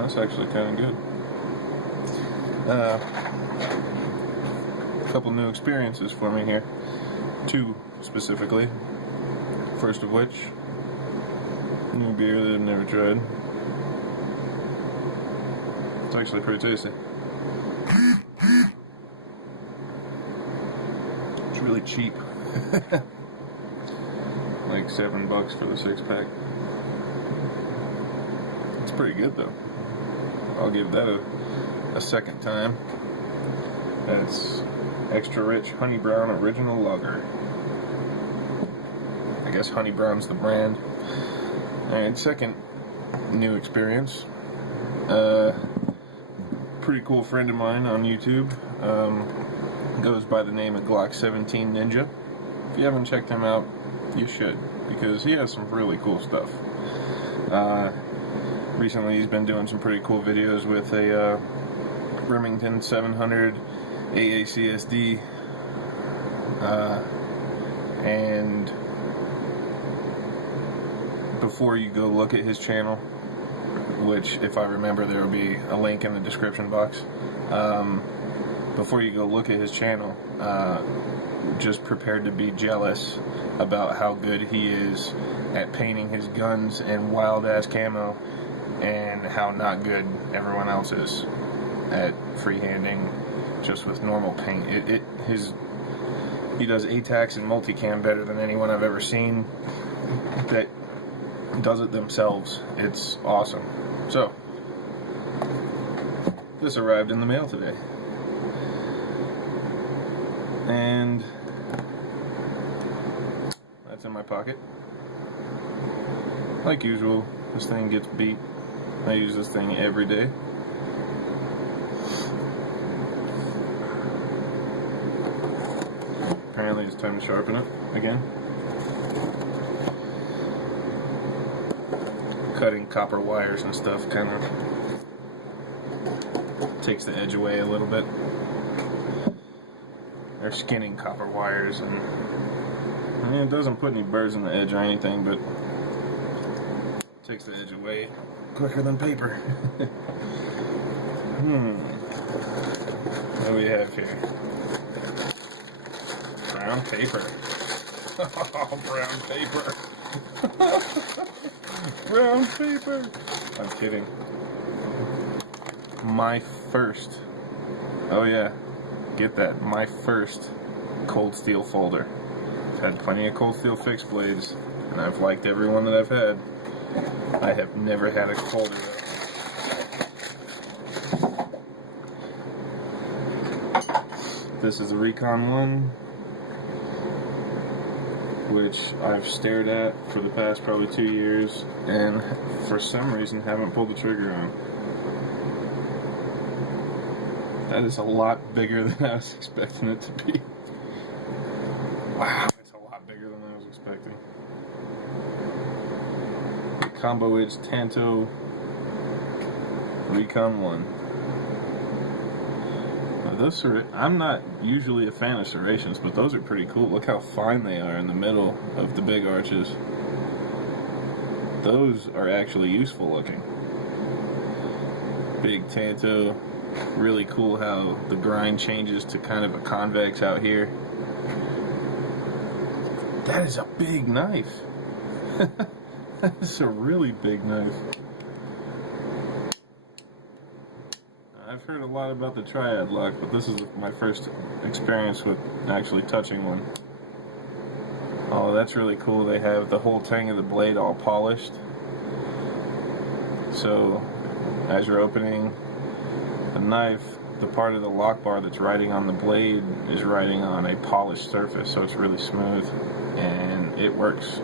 That's actually kind of good. A couple new experiences for me here. 2 specifically. First of which, new beer that I've never tried. It's actually pretty tasty. It's really cheap. Like $7 for the 6-pack. It's pretty good though. I'll give that a second time. That's Extra Rich Honey Brown Original Lager. I guess Honey Brown's the brand. And second new experience. Pretty cool friend of mine on YouTube. Goes by the name of Glock 17 Ninja. If you haven't checked him out, you should, because he has some really cool stuff. Recently he's been doing some pretty cool videos with a Remington 700 AACSD, and before you go look at his channel, which if I remember there will be a link in the description box, before you go look at his channel, just prepared to be jealous about how good he is at painting his guns in wild ass camo, and how not good everyone else is at freehanding just with normal paint. He does ATACs and multicam better than anyone I've ever seen that does it themselves. It's awesome. So this arrived in the mail today, and that's in my pocket. Like usual, this thing gets beat. I use this thing every day. Apparently it's time to sharpen it again. Cutting copper wires and stuff kind of takes the edge away a little bit. They're skinning copper wires, and I mean, it doesn't put any burrs in the edge or anything, but takes the edge away quicker than paper. What do we have here? Brown paper. Oh, brown paper. Brown paper. I'm kidding. My first. Oh yeah. Get that. My first cold steel folder. I've had plenty of cold steel fixed blades, and I've liked every one that I've had. I have never had a folder though. This is a Recon 1, which I've stared at for the past probably 2 years, and for some reason haven't pulled the trigger on. That is a lot bigger than I was expecting it to be. Wow, it's a lot bigger than I was expecting. Combo Edge Tanto Recon 1. Now those are, I'm not usually a fan of serrations, but those are pretty cool. Look how fine they are in the middle of the big arches. Those are actually useful looking. Big Tanto. Really cool how the grind changes to kind of a convex out here. That is a big knife. That is a really big knife. I've heard a lot about the Triad lock, but this is my first experience with actually touching one. Oh, that's really cool. They have the whole tang of the blade all polished. So, as you're opening the knife, the part of the lock bar that's riding on the blade is riding on a polished surface, so it's really smooth, and it works.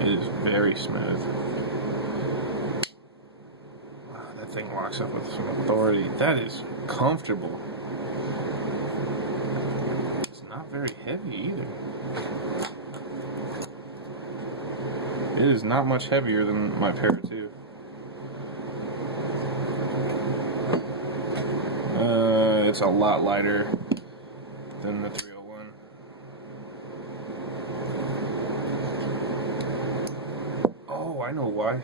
It is very smooth. Wow, that thing locks up with some authority. That is comfortable. It's not very heavy either. It is not much heavier than my Para 2. It's a lot lighter than the 301. Oh, I know why.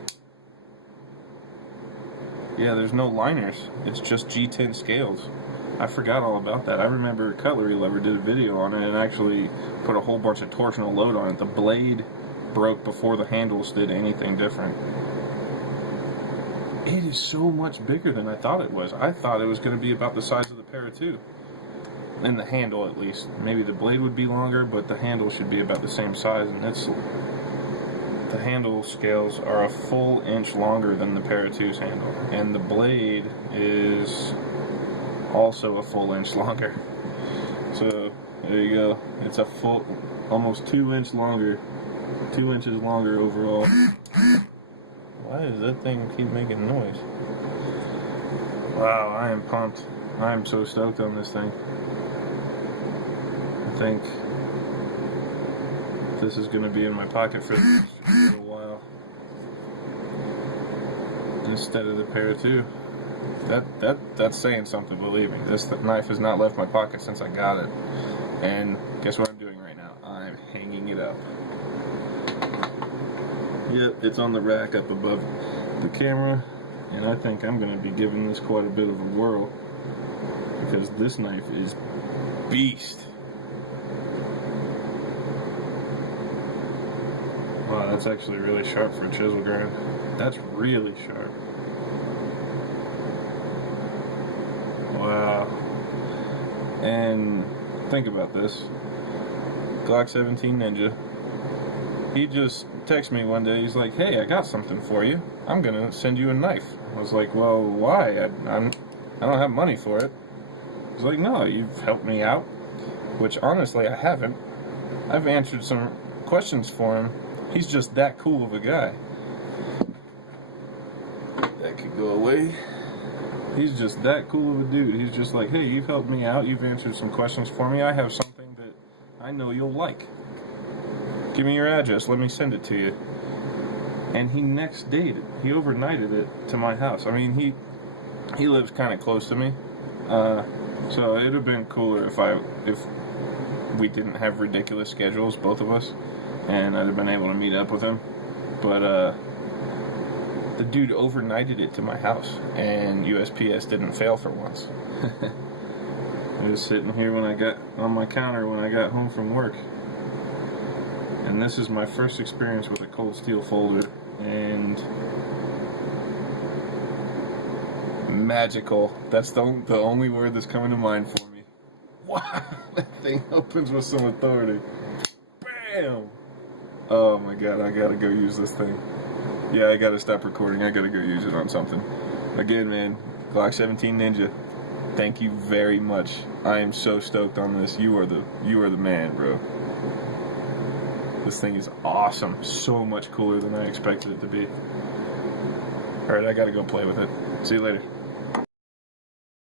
Yeah, there's no liners. It's just G10 scales. I forgot all about that. I remember Cutlery Lover did a video on it and actually put a whole bunch of torsional load on it. The blade broke before the handles did anything different. It is so much bigger than I thought it was. I thought it was going to be about the size of the Para 2. In the handle, at least. Maybe the blade would be longer, but the handle should be about the same size, and the handle scales are a full inch longer than the Para 2's handle, and the blade is also a full inch longer. So there you go. It's a full, almost 2 inches longer overall. Why does that thing keep making noise? Wow, I am pumped. I am so stoked on this thing. I think this is going to be in my pocket for a little while instead of the Para 2. That's saying something, believe me. This knife has not left my pocket since I got it. And guess what I'm doing right now? I'm hanging it up. Yep, it's on the rack up above the camera, and I think I'm going to be giving this quite a bit of a whirl because this knife is beast. Wow, that's actually really sharp for a chisel grind. That's really sharp. Wow. And think about this. Glock 17 Ninja. He just texted me one day. He's like, "Hey, I got something for you. I'm gonna send you a knife." I was like, "Well, why? I don't have money for it." He's like, "No, you've helped me out," which honestly I haven't. I've answered some questions for him. He's just that cool of a guy. That could go away. He's just that cool of a dude. He's just like, "Hey, you've helped me out. You've answered some questions for me. I have something that I know you'll like. Give me your address. Let me send it to you." And he next dayed it. He overnighted it to my house. I mean, he lives kind of close to me, so it'd have been cooler if we didn't have ridiculous schedules, both of us, and I'd have been able to meet up with him. But the dude overnighted it to my house, and USPS didn't fail for once. It was sitting here when I got on my counter when I got home from work. And this is my first experience with a cold steel folder, and magical. That's the only word that's coming to mind for me. Wow, that thing opens with some authority. Bam! Oh my god, I gotta go use this thing. Yeah, I gotta stop recording. I gotta go use it on something. Again, man, Glock 17 Ninja, thank you very much. I am so stoked on this. You are the man, bro. This thing is awesome. So much cooler than I expected it to be. Alright, I gotta go play with it. See you later.